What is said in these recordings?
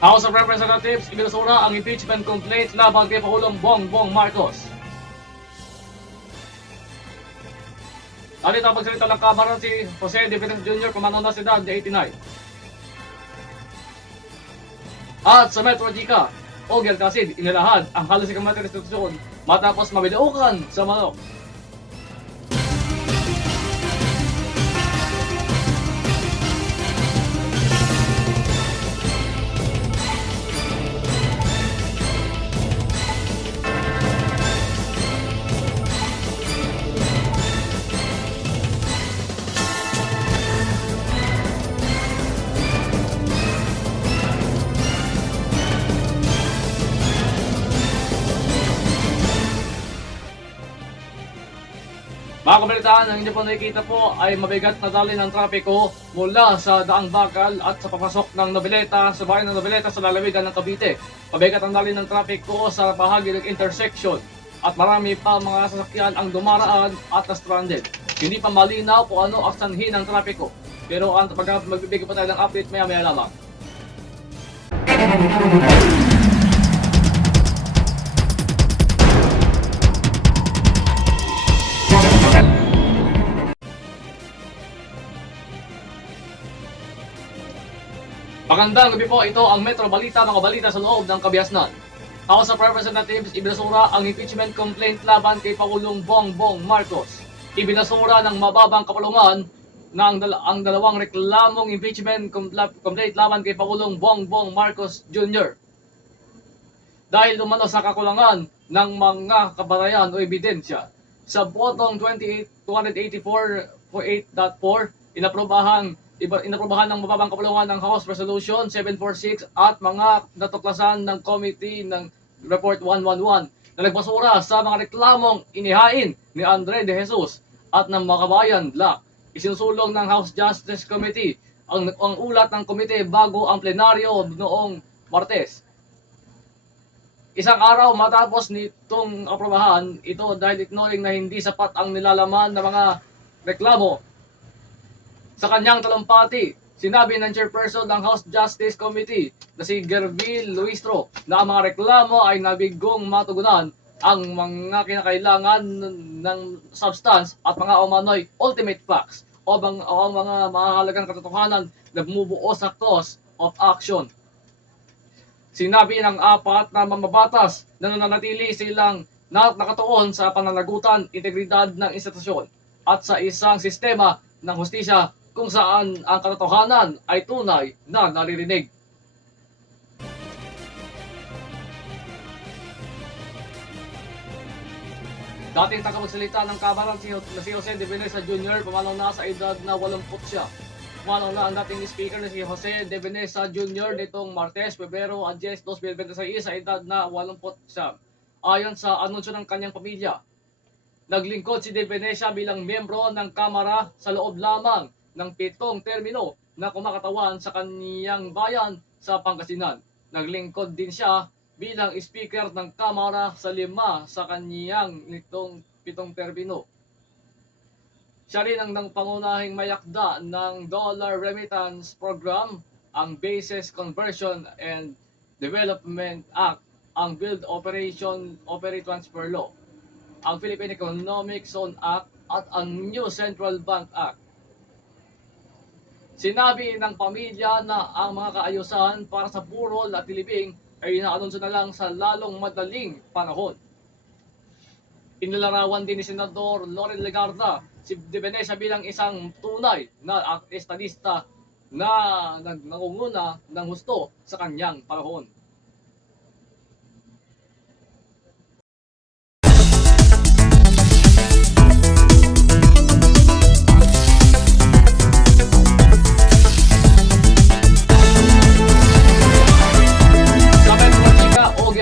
House of Representatives ibinusura ang impeachment complaint laban kay Pangulong Bongbong Marcos. Alit ang pagsalita ng Kamara si Jose De Venes Jr. kumano na si edad na 89. At sa Metro Chica, Ogie Alcacid inilahad ang halos ikamatay restriksyon matapos mabilaukan sa manok. Mga kabalitaan, ang inyo po nakikita po ay mabigat na daloy ng trapiko mula sa Daang Bakal at sa papasok ng Noveleta sa bayan ng Noveleta sa lalawigan ng Cavite. Mabigat ang daloy ng trapiko sa bahagi ng intersection at marami pa mga sasakyan ang dumaraan at na-stranded. Hindi pa malinaw kung ano ang sanhi ng trapiko. Pero magbibigay pa tayo ng update maya-maya lamang. Magandang gabi po, ito ang Metro Balita, mga balita sa loob ng Kabiasnan. House of Representatives ibinasura ang impeachment complaint laban kay Pangulong Bongbong Marcos. Ibinasura ng mababang kapulungan na ang dalawang reklamong impeachment complaint laban kay Pangulong Bongbong Marcos Jr. Dahil lumano sa kakulangan ng mga kabatayan o ebidensya. Sa botong 284.8.4, inaprobahan ng mababang kapulungan ng House Resolution 746 at mga natuklasan ng Committee ng Report 111 na nagbasura sa mga reklamong inihain ni Andre De Jesus at ng mga kabayan Black. Isinusulong ng House Justice Committee ang ulat ng komite bago ang plenaryo noong Martes. Isang araw matapos nitong aprobahan ito dahil ignoring na hindi sapat ang nilalaman ng mga reklamo. Sa kanyang talumpati, sinabi ng chairperson ng House Justice Committee na si Gervil Luistro na ang mga reklamo ay nabigong matugunan ang mga kinakailangan ng substance at mga umano'y ultimate facts o ang mga mahalagang katotohanan na bumubuo sa cause of action. Sinabi ng apat na mamabatas na nananatili silang nakatuon sa pananagutan, integridad ng institusyon at sa isang sistema ng hustisya kung saan ang katotohanan ay tunay na naririnig. Dating tagapagsalita ng Kamara si Jose De Venes Jr. pumalong na sa edad na 80 siya. Pumalong na ang dating speaker na si Jose De Venes Jr. nitong Martes, Pebrero 10, 2026 sa edad na 80 siya. Ayon sa anunsyo ng kanyang pamilya, naglingkod si De Venes bilang miyembro ng Kamara sa loob lamang ng 7 termino na kumakatawan sa kaniyang bayan sa Pangasinan. Naglingkod din siya bilang speaker ng Kamara sa 5 sa kaniyang nitong 7 termino. Siya rin ang pangunahing mayakda ng Dollar Remittance Program, ang Bases Conversion and Development Act, ang Build Operate Transfer Law, ang Philippine Economic Zone Act at ang New Central Bank Act. Sinabi ng pamilya na ang mga kaayusan para sa burol at tilibing ay inaanunsyo na lang sa lalong madaling panahon. Inilarawan din ni Senador Loren Legarda si De Venes bilang isang tunay na estadista na nangunguna ng husto sa kanyang panahon.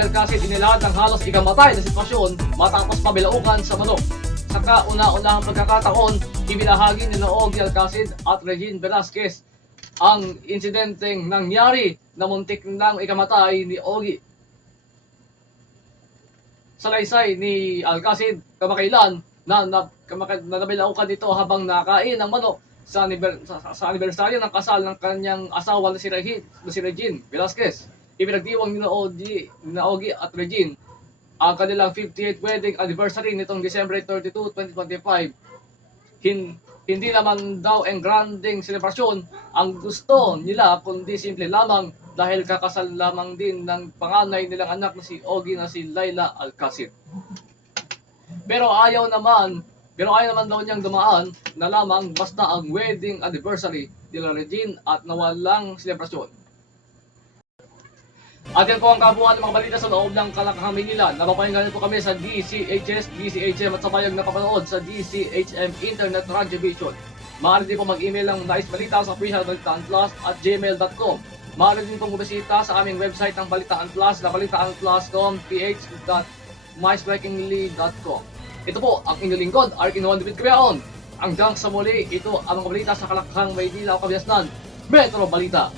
Kasi dinilahad ng halos ikamatay na sitwasyon matapos pabilaukan sa manok. Sa kauna-unahang pagkakataon, ibinahagi ni Ogie Alcacid at Regine Velasquez ang insidenteng nangyari na muntik nang ikamatay ni Ogie. Salaysay ni Alcacid kamakailan na nabilaukan dito habang nakain ng manok sa anibersaryo ng kasal ng kanyang asawa na si Regine Velasquez. ipinagdiwang ni Ogie at Regine ang kanilang 58th wedding anniversary nitong December 32, 2025. Hindi naman daw ang granding selebrasyon ang gusto nila, kundi simple lamang dahil kakasal lamang din ng panganay nilang anak na si Ogie na si Laila Alcacid. Pero ayaw naman daw niyang dumaan na lamang basta ang wedding anniversary nila Regine at nawalang selebrasyon. At yan po ang kabuuan ng mga balita sa loob ng Kalakahang Maynila. Napapahinggan po kami sa DCHS, DCHM at sa bayag na papanood sa DCHM Internet Radio Vision. Maaari din po mag-email ng nais balita sa officialbalitaanplus@gmail.com. Maaari din pong bumisita sa aming website ng Balitaan Plus na balitaanplus.com ph.mystrikingly.com. Ito po ang inyong lingkod, Arkin Juan David Creaon. Hanggang sa muli, ito ang mga balita sa Kalakahang Maynila o Kabiasnan, Metro Balita.